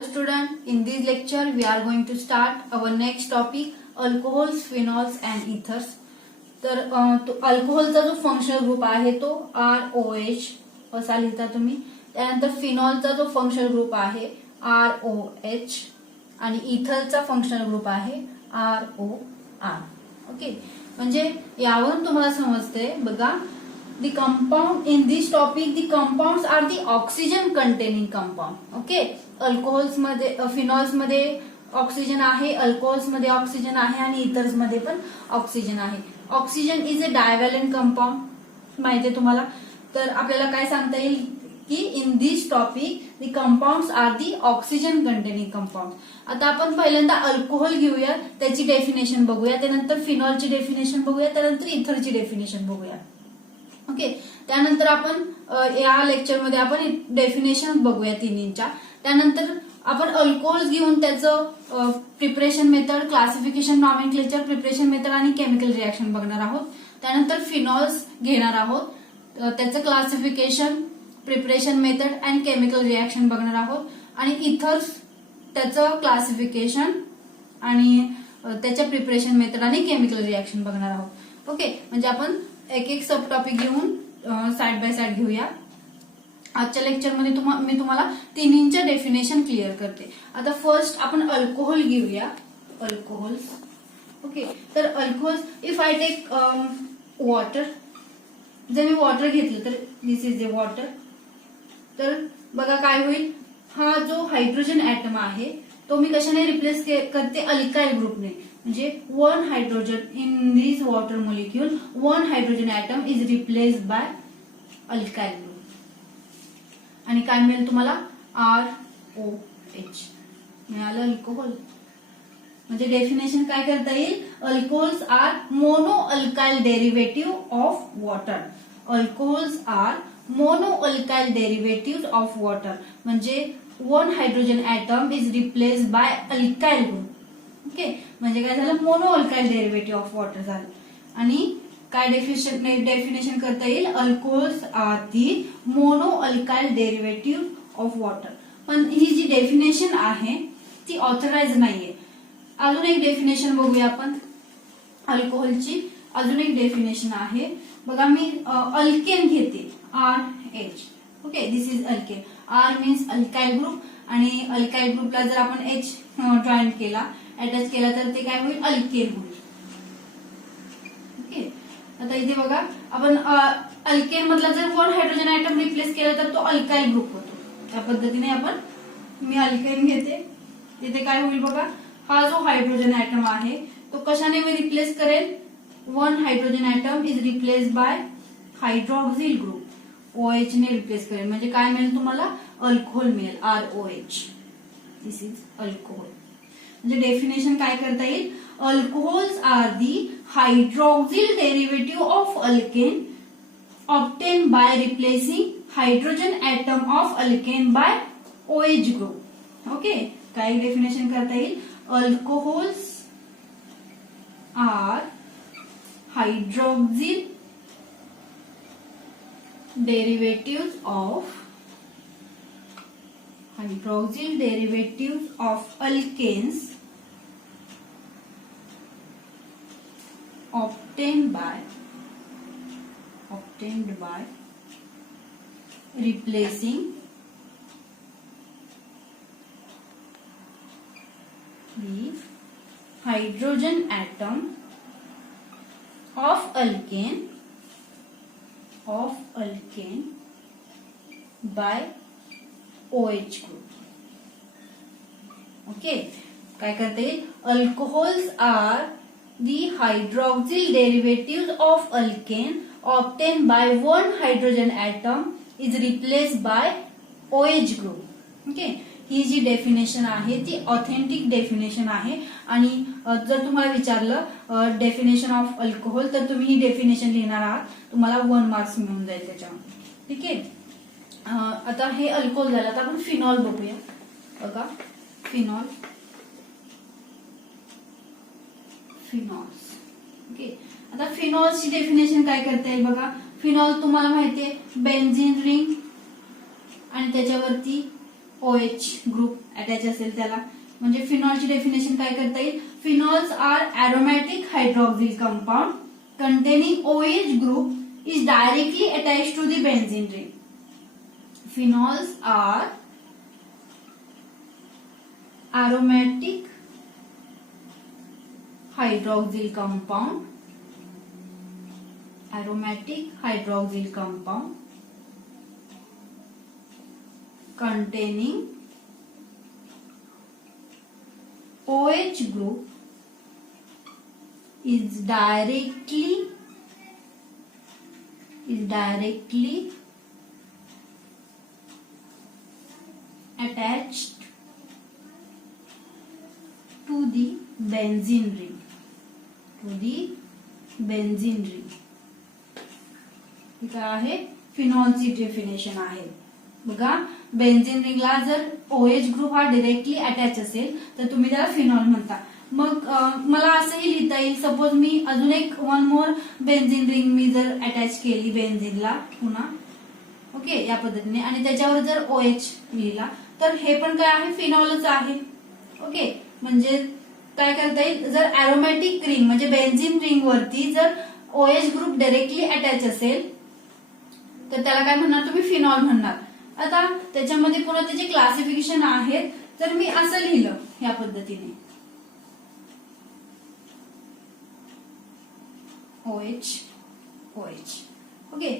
Student, in this lecture we are going to start our next topic alcohols, phenols and ethers. तर अल्कोहोलचा जो functional group आहे तो ROH असा लिहिता तुम्ही. त्यानंतर फिनॉलचा जो फंक्शनल ग्रुप आहे ROH आणि इथरचा फंक्शनल ग्रुप आहे ROR. ओके, म्हणजे यावरून तुम्हाला समजते बघा. The compound in this topic, the compounds are the oxygen containing compound. Okay, alcohols मध्ये, फिनॉल्स मध्ये ऑक्सिजन आहे, अल्कोहोल्स मध्ये ऑक्सिजन आहे आणि इथर्स मध्ये पण ऑक्सिजन आहे. ऑक्सिजन इज अ डायव्हॅलेंट कंपाऊंड माहितीये तुम्हाला. तर आपल्याला काय सांगता येईल की in this topic the compounds are the oxygen containing compound. आता आपण पहिल्यांदा अल्कोहोल घेऊया, त्याची डेफिनेशन बघूया, त्यानंतर फिनॉलची डेफिनेशन बघूया, त्यानंतर इथरची डेफिनेशन बघूया. ओके, त्यानंतर आपण या लेक्चरमध्ये आपण डेफिनेशन बघूया तिन्हींच्या. त्यानंतर आपण अल्कोहोल्स घेऊन त्याचं preparation method, classification, nomenclature, preparation method आणि केमिकल रिएक्शन बघणार आहोत. त्यानंतर फिनॉल्स घेणार आहोत, त्याचं classification, preparation method and chemical reaction बघणार आहोत. आणि इथर्स त्याचं क्लासिफिकेशन आणि त्याच्या प्रिपरेशन मेथड आणि केमिकल रिएक्शन बघणार आहोत. ओके, म्हणजे आपण एक एक सब टॉपिक घेऊन साइड बाय साइड घेऊया. आजच्या लेक्चरमध्ये मी तुम्हाला तिन्हींच्या डेफिनेशन क्लिअर करते. आता फर्स्ट आपण अल्कोहोल घेऊया. अल्कोहोल्स. ओके, तर alcohols, if I take water, जर मी वॉटर घेतलं तर दिस इज द वॉटर. तर बघा काय होईल, हा जो हायड्रोजन ऍटम आहे तो मी कशाने रिप्लेस करते, अल्काइल ग्रुपने. म्हणजे one hydrogen in this water molecule, one hydrogen atom is replaced by alkyl group. आणि काय मिळेल तुम्हाला, ROH मिळालं अल्कोहोल. म्हणजे डेफिनेशन काय करता येईल, alcohols are mono alkyl derivative of water. Alcohols are mono alkyl derivative of water. म्हणजे one hydrogen atom is replaced by alkyl group. Okay, म्हणजे काय झालं, mono alkyl derivative of water झालं. आणि काय डेफिनेशन करता येईल, alcohols are the mono alkyl derivative of water. पण ही जी डेफिनेशन आहे ती ऑथराइज नाहीये. अजून एक डेफिनेशन बघूया आपण अल्कोहोलची. अजून एक डेफिनेशन आहे बघा, मी अल्केन घेते, RH. Okay, this is alkane. R means alkyl group आणि अल्काइल ग्रुपला जर आपण H जॉईन केला, अटॅच केला तर ते काय होईल, अल्केन होईल. ओके, आता इथे बघा आपण अल्केन मधला जर वन हायड्रोजन ऍटम रिप्लेस केला तर तो अल्काइल ग्रुप होतो. त्या पद्धतीने आपण, मी अल्केन घेते, तिथे काय होईल बघा, हा जो हायड्रोजन ऍटम आहे तो कशाने मी रिप्लेस करेल, one hydrogen atom is replace by hydroxyl group, OH ने रिप्लेस करेल. म्हणजे काय मिळेल तुम्हाला, अल्कोहोल मिळेल, ROH. This is alcohol. म्हणजे डेफिनेशन काय करता येईल, alcohols are the hydroxyl derivative of alkane obtain by replacing hydrogen atom of alkane by OH group. Okay, काय डेफिनेशन करता येईल, alcohols are hydroxyl derivatives of alkanes obtained by replacing the hydrogen atom of alkane by OH group. Okay, काय करता येईल, alcohols are the hydroxyl derivative of alkane obtain by one hydrogen atom is replaced by OH group. Okay, ही जी definition आहे ती authentic definition आहे. आणि जर तुम्हाला विचारलं डेफिनेशन ऑफ अल्कोहोल तर तुम्ही ही डेफिनेशन लिहिणार आहात, तुम्हाला 1 मार्क्स मिळून जाईल त्याच्यामध्ये. ठीक आहे, आता हे अल्कोहोल झालं. आता आपण फिनॉल बघूया. बघा, फिनॉल, फिनॉल्स. ओके, आता फिनॉल्सची डेफिनेशन काय करता येईल बघा. फिनॉल तुम्हाला माहितीये, बेन्झीन रिंग आणि त्याच्यावरती OH ग्रुप अटॅच असेल त्याला. म्हणजे फिनॉलची डेफिनेशन काय करता येईल, phenols are aromatic hydroxyl compound containing OH group is directly attached to the benzene ring. Phenols are aromatic hydroxyl compound containing OH group is directly attached to the benzene ring. ही काय आहे, फिनॉलची definition आहे. बघा, benzene रिंगला जर OH group हा directly attach असेल तर तुम्ही त्याला फिनॉल म्हणता. मग मला असंही लिहिता येईल, सपोज मी अजून एक वन मोर बेन्झीन रिंग मी जर अटॅच केली बेन्झीनला पुन्हा, ओके, या पद्धतीने, आणि त्याच्यावर जर OH लिहिला तर हे पण काय आहे, फिनॉलच आहे. ओके, म्हणजे काय करता येईल, जर अरोमॅटिक रिंग म्हणजे बेन्झीन रिंग वरती जर OH ग्रुप डायरेक्टली अटॅच असेल तर त्याला काय म्हणणार तुम्ही, फिनॉल म्हणणार. आता त्याच्यामध्ये पुन्हा त्याचे क्लासिफिकेशन आहेत, तर मी असं लिहिलं या पद्धतीने OH, ओके,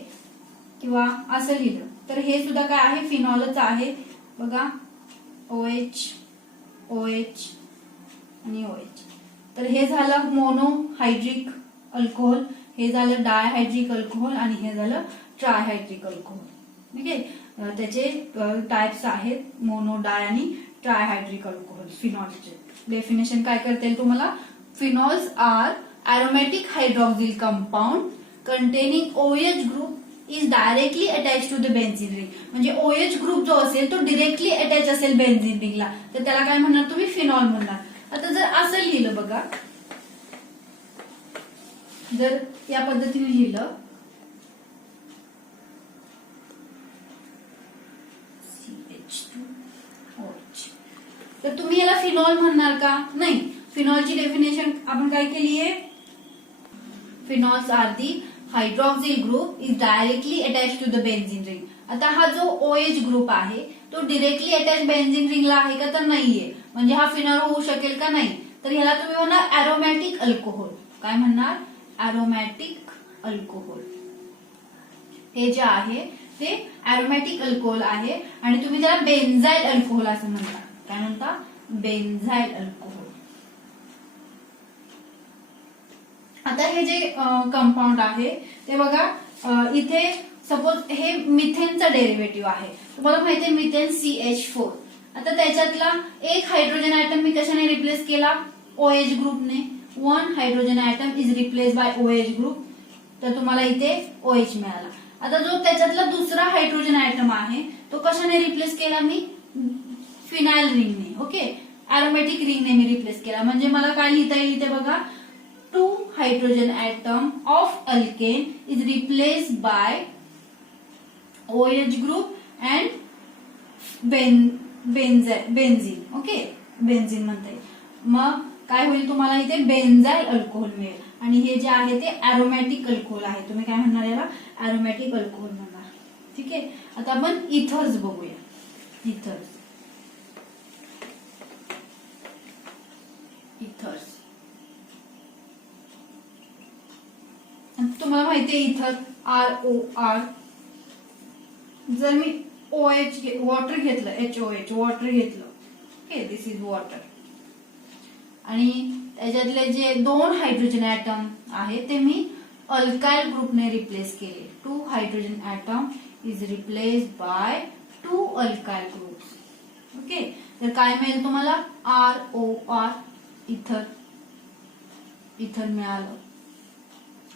किंवा असं लिहिलं तर हे सुद्धा काय आहे, फिनॉलच आहे. बघा, OH आणि OH. तर हे झालं मोनोहायड्रिक अल्कोहोल, हे झालं डायहायड्रिक अल्कोहोल आणि हे झालं ट्रायहायड्रिक अल्कोहोल. ठीक आहे, त्याचे टाइप्स आहेत मोनो, डाय आणि ट्रायहायड्रिक अल्कोहोल. फिनॉलचे डेफिनेशन काय करता येईल तुम्हाला, phenols are aromatic hydroxyl compound containing OH group is directly attached to the benzene ring. म्हणजे OH ग्रुप जो असेल तो डायरेक्टली अटॅच असेल बेन्झीन रिंगला तर त्याला काय म्हणणार तुम्ही, फिनॉल म्हणणार. आता जर असं लिहिलं, बघा, जर या पद्धतीने लिहिलं CH2OH तर तुम्ही याला फिनॉल म्हणणार का, नाही. फिनॉलची डेफिनेशन आपण काय केली आहे, phenols are the hydroxyl group is directly attach to the benzene ring. आता हा जो OH ग्रुप आहे तो डायरेक्टली अटॅच बेन्झीन रिंगला आहे का, तर नाहीये. म्हणजे हा फिनॉल होऊ शकेल का, नाही. तर ह्याला तुम्ही म्हणणार अरोमॅटिक अल्कोहोल. काय म्हणणार, अरोमॅटिक अल्कोहोल. हे जे आहे ते अरोमॅटिक अल्कोहोल आहे आणि तुम्ही त्याला बेन्झाइल अल्कोहोल असं म्हणता. काय म्हणता, बेन्झाइल अल्कोहोल. आता हे जे कंपाऊंड आहे ते बघा, इथे सपोज हे मिथेनचा डेरिव्हेटिव्ह आहे. तुम्हाला माहिती आहे मिथेन CH4. आता त्याच्यातला एक हायड्रोजन ऍटम मी कशाने रिप्लेस केला, OH ग्रुपने. 1 hydrogen atom is replace by OH group, तर तुम्हाला इथे OH मिळाला. आता जो त्याच्यातला दुसरा हायड्रोजन ऍटम आहे तो कशाने रिप्लेस केला मी, फिनाइल रिंगने. ओके, अरोमॅटिक रिंगने मी रिप्लेस केला. म्हणजे मला काय लिहिता येईल इथे बघा, 2 hydrogen atom of alkane is replaced by OH group and benzene. Okay, benzene म्हणता येईल. मग काय होईल तुम्हाला इथे बेन्झाइल अल्कोहोल मिळेल आणि हे जे आहे ते अरोमॅटिक अल्कोहोल आहे. तुम्ही काय म्हणणार याला, अरोमॅटिक अल्कोहोल म्हणणार. ठीक आहे, आता आपण इथर्स बघूया. इथर्स तुम्हाला माहितीये इथर ROR. जर मी OH वॉटर घेतलं, HOH वॉटर घेतलं, ओके, दिस इज वॉटर, आणि त्याच्यातले जे 2 हायड्रोजन ऍटम आहे ते मी अल्काइल ग्रुपने रिप्लेस केले. 2 hydrogen atom is replaced bye 2 alkyl groups. Okay, तर काय मिळेल तुम्हाला, ROR, इथर मिळालं.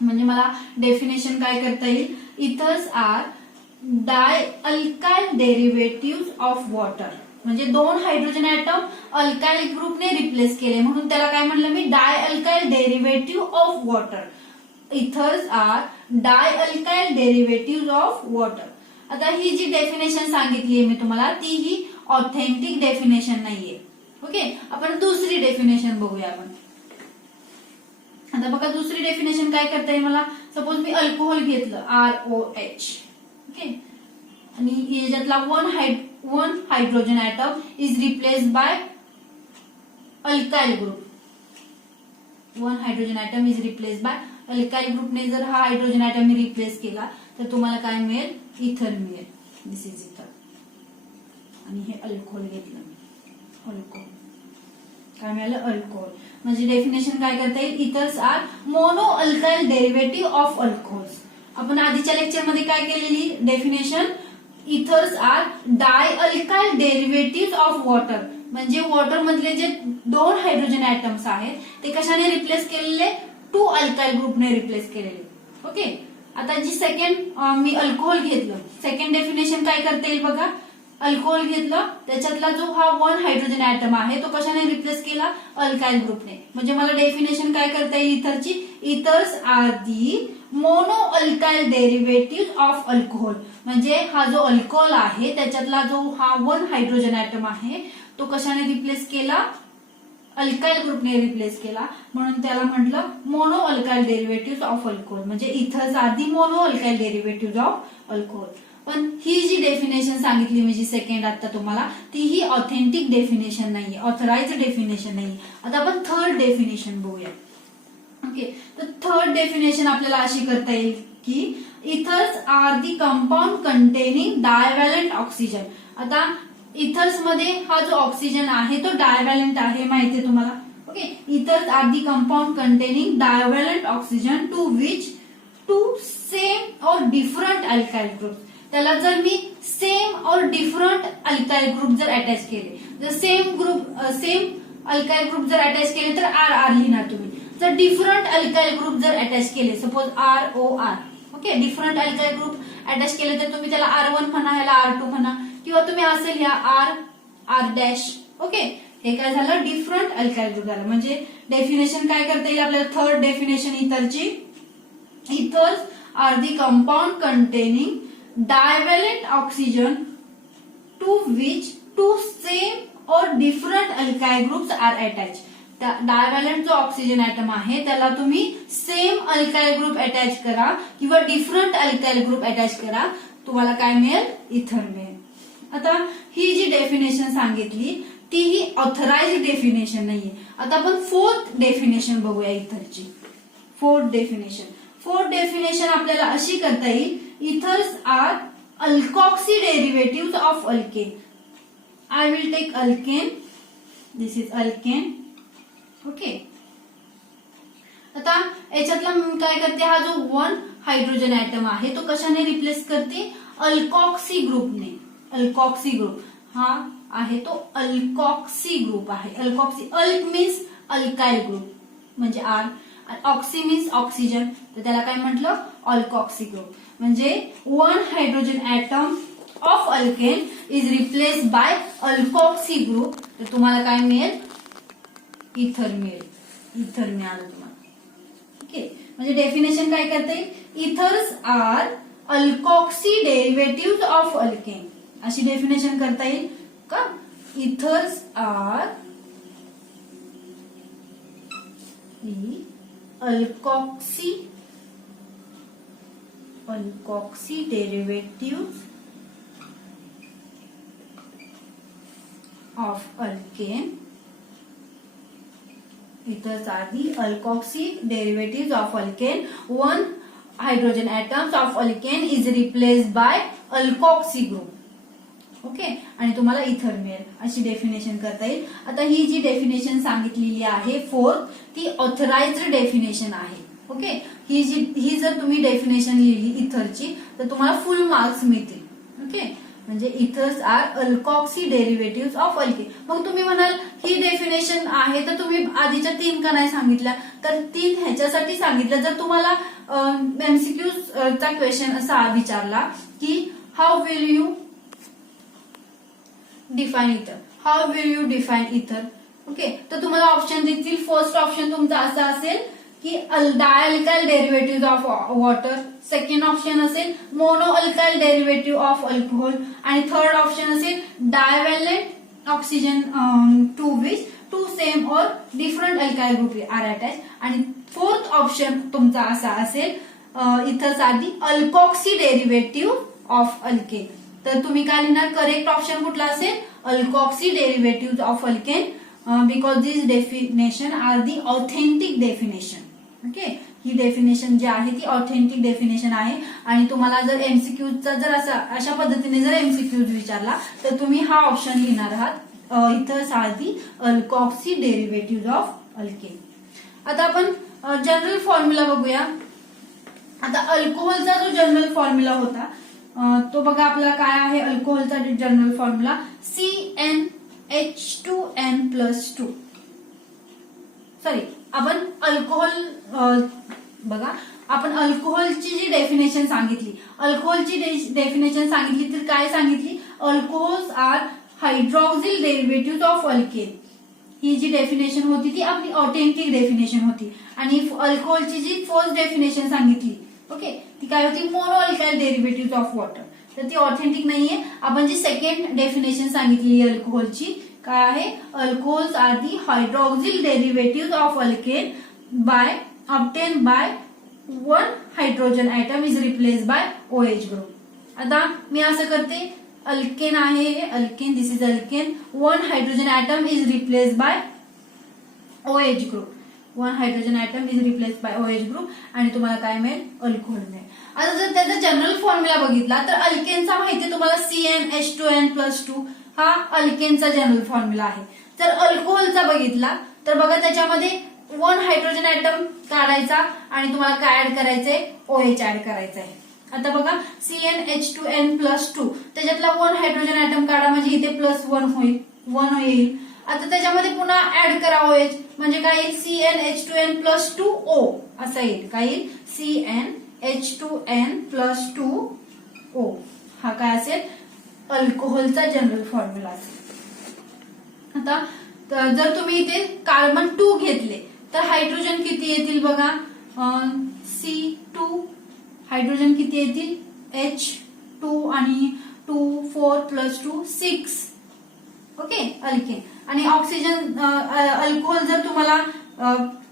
म्हणजे मला डेफिनेशन काय करता येईल, ethers are di alkyl derivative of water. म्हणजे 2 हायड्रोजन ऍटम अल्काइल ग्रुपने रिप्लेस केले म्हणून त्याला काय म्हणलं मी, di alkyl derivative of water. Ethers are di alkyl derivative of water. आता ही जी डेफिनेशन सांगितली आहे मी तुम्हाला ती ही ऑथेंटिक डेफिनेशन नाहीये. ओके, आपण दुसरी डेफिनेशन बघूया. आपण आता बघा दुसरी डेफिनेशन काय करता येईल मला. सपोज मी अल्कोहोल घेतलं ROH. ओके, आणि याच्यातला one hydrogen atom is replaced by alkyl group. One hydrogen atom is replaced by alkyl ग्रुपने जर हा हायड्रोजन ऍटम मी रिप्लेस केला तर तुम्हाला काय मिळेल, इथर मिळेल. दिस इज इथर. आणि हे अल्कोहोल घेतलं मी, अल्कोहोल काय मिळालं, अल्कोहोल. म्हणजे डेफिनेशन काय करता येईल, ethers are mono alkyl derivative of alcohols. आपण आधीच्या लेक्चरमध्ये काय केलेली definition, ethers are di alkyl derivative of water. म्हणजे वॉटर मधले जे 2 हायड्रोजन ऍटम्स आहेत ते कशाने रिप्लेस केलेले, 2 अल्काइल ग्रुपने रिप्लेस केलेले. ओके, आता जी सेकंड मी अल्कोहोल घेतलं, सेकंड डेफिनेशन काय करता येईल बघा. अल्कोहोल घेतलं, त्याच्यातला जो हा 1 हायड्रोजन ऍटम आहे तो कशाने रिप्लेस केला, अल्काइल ग्रुपने. म्हणजे मला डेफिनेशन काय करता येईल इथरची, ethers are the mono alkyl derivative of alcohol. म्हणजे हा जो अल्कोहोल आहे त्याच्यातला जो हा 1 हायड्रोजन ऍटम आहे तो कशाने रिप्लेस केला, अल्काइल ग्रुपने रिप्लेस केला. म्हणून त्याला म्हटलं mono alkyl derivative of alcohol. म्हणजे ethers are the mono alkyl derivative of alcohol. पण ही जी डेफिनेशन सांगितली मी जी सेकंड आता तुम्हाला, ती ही ऑथेंटिक डेफिनेशन नाहीये, ऑथराइज्ड डेफिनेशन नाहीये. आता आपण थर्ड डेफिनेशन बघूया. ओके, तर थर्ड डेफिनेशन आपल्याला अशी करता येईल की ethers are the compound containing divalent oxygen. आता इथर्स मध्ये हा जो ऑक्सिजन आहे तो डायव्हॅलंट आहे, माहितीये तुम्हाला. Okay, ethers are the compound containing divalent oxygen to which 2 same or different alkyl group. त्याला जर मी same or different alkyl group जर अटॅच केले, जर सेम अल्काइल ग्रुप जर अटॅच केले तर RR लिहिणार तुम्ही. जर डिफरंट अल्काइल ग्रुप जर अटॅच केले, suppose ROR. Okay, different alkyl group attach केले तर तुम्ही त्याला R1 म्हणा, याला R2 म्हणा, किंवा तुम्ही असं लिहा R'. ओके, हे काय झालं, डिफरंट अल्काइल ग्रुप झालं. म्हणजे डेफिनेशन काय करता येईल आपल्याला, थर्ड डेफिनेशन इथरची, ethers are the compound containing divalent oxygen to which 2 same or different alkyl groups are attached. डायव्हॅलंट जो ऑक्सिजन ऍटम आहे त्याला तुम्ही सेम अल्काइल ग्रुप अटॅच करा किंवा डिफरंट अल्काइल ग्रुप अटॅच करा, तुम्हाला काय मिळेल, इथर मिळेल. आता ही जी डेफिनेशन सांगितली ती ही ऑथराइज्ड डेफिनेशन नाहीये. आता आपण फोर्थ डेफिनेशन बघूया इथरची. फोर्थ डेफिनेशन आपल्याला अशी करता येईल, ethers are alkoxy derivative of alkane. I will take alkane. This is alkane. Okay, आता याच्यातला काय करते, हा जो 1 हायड्रोजन ऍटम आहे तो कशाने रिप्लेस करते, अल्कॉक्सी ग्रुपने. अल्कॉक्सी ग्रुप हा आहे तो अल्कॉक्सी ग्रुप आहे. Alkoxy, alk means alkyl group म्हणजे R, ऑक्सी मीन्स ऑक्सिजन, तर त्याला काय म्हटलं, अल्कॉक्सी ग्रुप. म्हणजे 1 hydrogen atom of alkane is replaced by alkoxy group. तर तुम्हाला काय मिळेल, इथर मिळेल. इथर मिळालं तुम्हाला. ओके, म्हणजे डेफिनेशन काय करता येईल, ethers are alkoxy derivative of alkane. अशी डेफिनेशन करता येईल का, ethers are alkoxy derivative of alkane. Ethers are the alkoxy derivatives of alkane. 1 hydrogen atoms of alkane is replaced by alkoxy group. Okay, आणि तुम्हाला इथर मिळेल. अशी डेफिनेशन करता येईल. आता ही जी डेफिनेशन सांगितलेली आहे फोर्थ, ती ऑथराइज्ड डेफिनेशन आहे. ओके, ही जर तुम्ही डेफिनेशन लिहिली इथरची तर तुम्हाला फुल मार्क्स मिळतील. ओके, म्हणजे ethers are alkoxy derivative of alkane. मग तुम्ही म्हणाल ही डेफिनेशन आहे तर तुम्ही आधीच्या 3 का नाही सांगितल्या, तर 3 ह्याच्यासाठी सांगितलं जर तुम्हाला एमसीक्यू चा क्वेश्चन असा विचारला की हाऊ विल यू डिफाइन इथर, हाऊ विल यू डिफाइन इथर. ओके, तर तुम्हाला ऑप्शन देतील. फर्स्ट ऑप्शन तुमचा असा असेल की dialkyl derivative of water, second option असेल mono alkyl derivative of alcohol आणि थर्ड ऑप्शन असेल divalent oxygen to which two same or different alkyl group are attach आणि फोर्थ ऑप्शन तुमचा असा असेल इथं आधी अल्कॉक्सी डेरिव्हेटिव्ह ऑफ अल्केन. तर तुम्ही काय लिहिणार, करेक्ट ऑप्शन कुठला असेल alkoxy derivative of alkane because this definition are the authentic definition. Okay, ही डेफिनेशन जी आहे ती ऑथेंटिक डेफिनेशन आहे आणि तुम्हाला जर एमसीक्यूचा जर अशा पद्धतीने जर एमसीक्यू विचारला तर तुम्ही हा ऑप्शन लिहिणार आहात इथं साधी अल्कॉक्सी डेरिव्हेटिव्ह ऑफ अल्केन. आता आपण जनरल फॉर्म्युला बघूया. आता अल्कोहोलचा जो जनरल फॉर्म्युला होता तो बघा आपला काय आहे. अल्कोहोलचा जनरल फॉर्म्युला CnH2n+2. सॉरी, आपण अल्कोहोल बघा, आपण अल्कोहोलची जी डेफिनेशन सांगितली, अल्कोहोलची डेफिनेशन सांगितली तर काय सांगितली, alcohols are hydroxyl derivative of alkane. ही जी डेफिनेशन होती ती आपली ऑथेंटिक डेफिनेशन होती आणि अल्कोहोलची जी फर्स्ट डेफिनेशन सांगितली ओके ती काय होती, mono alkyl derivative of water. तर ती ऑथेंटिक नाहीये. आपण जी सेकंड डेफिनेशन सांगितली अल्कोहोलची काय आहे, alcohols are the hydroxyl derivative of alkane by obtain by one hydrogen atom is replace by OH group. आता मी असं करते, अल्केन आहे alkane, this is alkane, one hydrogen atom is replace by OH group. One hydrogen atom is replace by OH group आणि तुम्हाला काय मिळेल, alcohol मिळेल. आता जर त्याचा जनरल फॉर्म्युला बघितला तर अल्केनचा माहिती तुम्हाला CnH2n+2 हा अल्केनचा जनरल फॉर्म्युला आहे. जर अल्कोहोलचा बघितला तर बघा त्याच्यामध्ये वन हायड्रोजन आयटम काढायचा आणि तुम्हाला काय ऍड करायचंय, OH ऍड करायचा आहे. आता बघा CnH2n+2 त्याच्यातला वन हायड्रोजन आयटम काढा म्हणजे इथे +1 होईल, 1 येईल. आता त्याच्यामध्ये पुन्हा ऍड करा OH म्हणजे काय येईल, CnH2n+2O असं येईल. काय येईल, CnH2n+2O हा काय असेल, अल्कोहोलचा जनरल फॉर्म्युला असेल. आता जर तुम्ही इथे कार्बन 2 घेतले तर हायड्रोजन किती येतील बघा, C2 हायड्रोजन किती येतील, H2 आणि 2 4 + 2 6 ओके अल्केन. आणि ऑक्सिजन अल्कोहोल जर तुम्हाला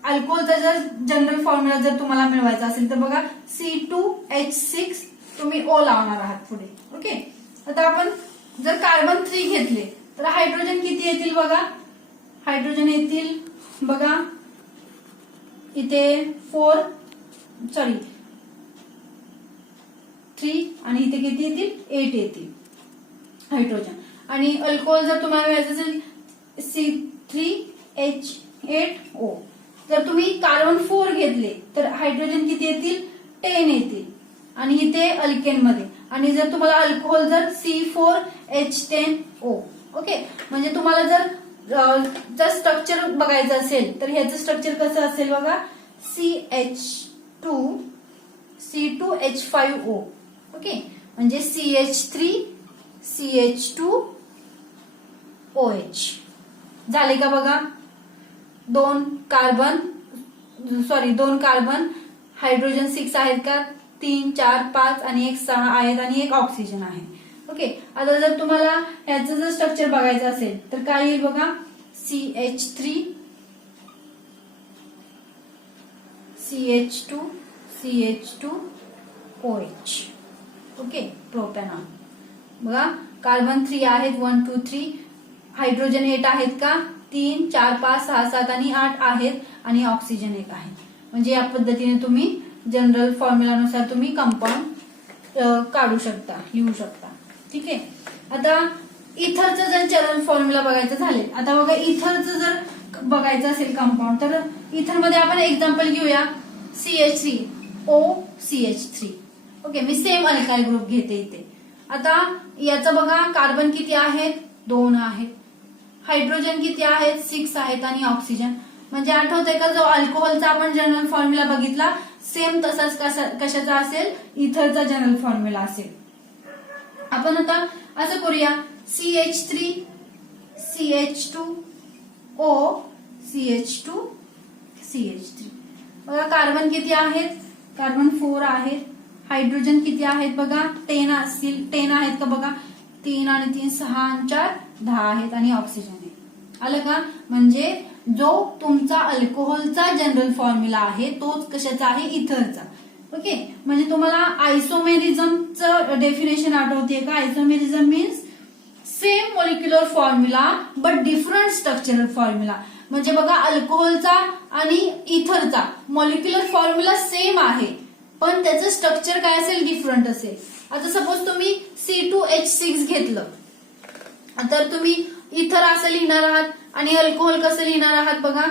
अल्कोहोलचा जर जनरल फॉर्म्युला जर तुम्हाला मिळवायचा असेल तर बघा C2H6 तुम्ही O लावणार आहात पुढे. ओके, आता आपण जर कार्बन 3 घेतले तर हायड्रोजन किती येतील बघा, हायड्रोजन येतील बघा इथे 3 आणि इथे किती येतील, 8 येतील हायड्रोजन. आणि अल्कोहोल जर तुम्हाला मिळायचं असेल C3H8O. जर तुम्ही कार्बन 4 घेतले तर हायड्रोजन किती येतील, 10 येतील आणि इथे अल्केन मध्ये. आणि जर तुम्हाला अल्कोहोल जर C4H10O ओके म्हणजे तुम्हाला जर स्ट्रक्चर बघायचं असेल तर ह्याचं स्ट्रक्चर कसं असेल बघा, C2H5O ओके म्हणजे CH3CH2OH झाले का बघा. दोन कार्बन हायड्रोजन 6 आहेत का, 3 4 5 आणि 1 6 आहेत आणि 1 ऑक्सिजन आहे. ओके, आता जर तुम्हाला ह्याचं जर स्ट्रक्चर बघायचं असेल तर काय येईल बघा, CH3CH2 CH2OH ओके प्रोपॅनॉल. बघा कार्बन 3 आहेत 1 2 3, हायड्रोजन 8 आहेत का, 3 4 5 6 7 आणि 8 आहेत आणि ऑक्सिजन 1 आहे. म्हणजे या पद्धतीने तुम्ही जनरल फॉर्म्युलानुसार तुम्ही कंपाऊंड काढू शकता, लिहू शकता. ठीक आहे. आता इथरचं जर जनरल फॉर्म्युला बघायचं झाले, आता बघा इथरचं जर बघायचं असेल कंपाऊंड तर इथरमध्ये आपण एक्झाम्पल घेऊया CH3OCH3 ओके मी सेम अल्काइल ग्रुप घेते इथे. आता याचं बघा कार्बन किती आहेत, 2 आहेत, हायड्रोजन किती आहेत, 6 आहेत आणि ऑक्सिजन. म्हणजे आठवतंय का जो अल्कोहोलचा आपण जनरल फॉर्म्युला बघितला सेम तसाच कशाचा असेल, इथरचा जनरल फॉर्म्युला असेल. आपण आता असं करूया CH3 CH2O CH2 CH3 बघा कार्बन किती आहेत, कार्बन 4 आहेत. हायड्रोजन किती आहेत बघा, 10 असतील, 10 आहेत का बघा, 3 आणि 3 6 आणि 4 10 आहेत आणि ऑक्सिजन आहे. आलं का? म्हणजे जो तुमचा अल्कोहोलचा जनरल फॉर्म्युला आहे तोच कशाचा आहे, इथरचा. ओके, म्हणजे तुम्हाला आयसोमेरिझमचं डेफिनेशन आठवते का? Isomerism means same molecular formula but different structural formula. म्हणजे बघा अल्कोहोलचा आणि इथरचा मॉलिक्युलर फॉर्म्युला सेम आहे पण त्याचं स्ट्रक्चर काय असेल, डिफरंट असेल. आता सपोज तुम्ही C2H6 घेतलं तर तुम्ही इथर असं लिहिणार आहात आणि अल्कोहोल कसं लिहिणार आहात बघा,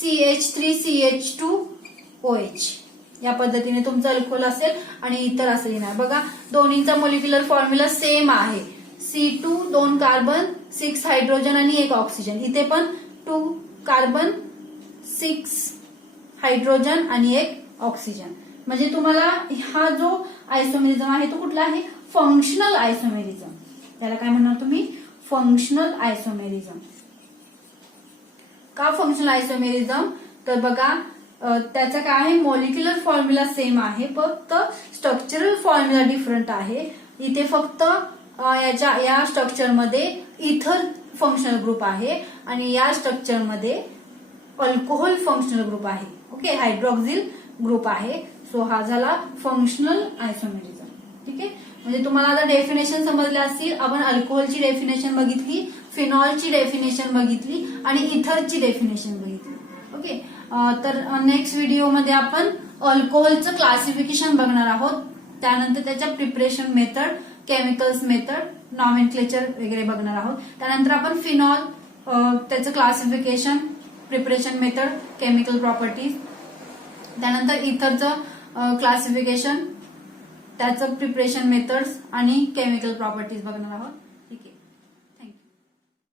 CH3CH2OH. या पद्धतीने तुमचं अल्कोहोल असेल आणि इथर असं लिहिणार. बघा दोन्हीचा मॉलिक्युलर फॉर्म्युला सेम आहे. C2 2 कार्बन 6 हायड्रोजन आणि 1 ऑक्सिजन. इथे पण 2 कार्बन 6 हायड्रोजन आणि 1 ऑक्सिजन. म्हणजे तुम्हाला हा जो आयसोमेरिझम आहे तो कुठला आहे, फंक्शनल आयसोमेरिझम. त्याला काय म्हणणार तुम्ही, फंक्शनल आयसोमेरिझम. का फंक्शनल आयसोमेरिझम, तर बघा त्याचा काय आहे, मॉलिक्युलर फॉर्म्युला सेम आहे फक्त स्ट्रक्चरल फॉर्म्युला डिफरंट आहे. इथे फक्त या स्ट्रक्चरमध्ये इथर फंक्शनल ग्रुप आहे आणि या स्ट्रक्चरमध्ये अल्कोहोल फंक्शनल ग्रुप आहे. ओके, हायड्रॉक्सिल ग्रुप आहे. सो हा झाला फंक्शनल आयसोमेरिझम. ठीक आहे, म्हणजे तुम्हाला आता डेफिनेशन समजले असतील. आपण अल्कोहोलची डेफिनेशन बघितली, फिनॉलची डेफिनेशन बघितली आणि इथरची डेफिनेशन बघितली. ओके, तर नेक्स्ट व्हिडिओमध्ये आपण अल्कोहोलचं क्लासिफिकेशन बघणार आहोत. त्यानंतर त्याच्या preparation method, chemicals method, nomenclature वगैरे बघणार आहोत. त्यानंतर आपण फिनॉल, त्याचं classification, preparation method, chemical properties, त्यानंतर इथरचं क्लासिफिकेशन, त्याचं प्रिपरेशन मेथड्स आणि केमिकल प्रॉपर्टीज बघणार आहोत.